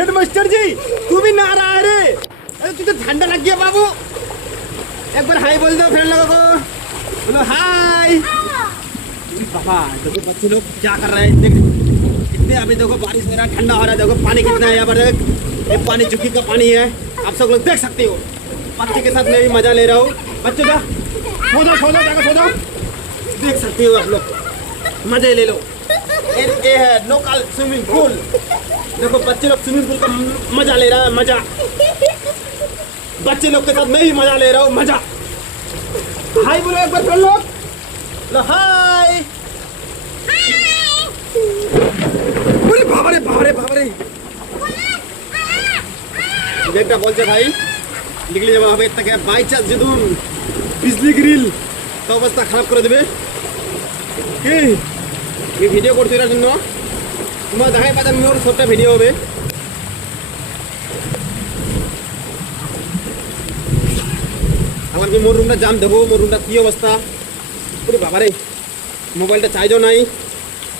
Headmaster जी तू भी नहा रहा है रे। अरे तुझे ठंडा लग गया बाबू। एक बार हाय बोल दो फ्रेंड लोगों को। बोलो हाय। पापा देखो बच्चे लोग क्या कर रहे हैं। इतने अभी देखो बारिश हो रहा है, ठंडा हो रहा है। देखो पानी कितना है यहाँ पर। ये पानी चुकी का पानी है, आप सब लोग देख सकते हो। बच्चे के साथ मैं भी मजा ले रहा हूँ। बच्चों जा सो जाओ जाकर सो जाओ। देख सकते हो आप लोग, मजे ले लो। ये है लोकल स्विमिंग पूल। देखो बच्चे लोग स्विमिंग पूल का मजा ले रहा है, मजा। बच्चे लोग के साथ मैं भी मजा ले रहा हूँ, मजा। हाय बोलो एक बार फ्रेंड लोग। लो हाय। अरे बाबा रे बाबा रे बाबा रे। একটা বলছে ভাই লিখলে যাবো হবে একটা বাই চান্স যদি বিজলি গ্রিল তো অবস্থা খারাপ করে দেবে। কি এই ভিডিও করতে এর জন্য তোমার দেখাই পাচ্ছেন মোর ছোট্ট ভিডিও হবে। আমার কি মোর রুমটা জাম দেখো, মোর রুমটা কি অবস্থা। ওরে বাবা রে মোবাইলটা চার্জও নাই।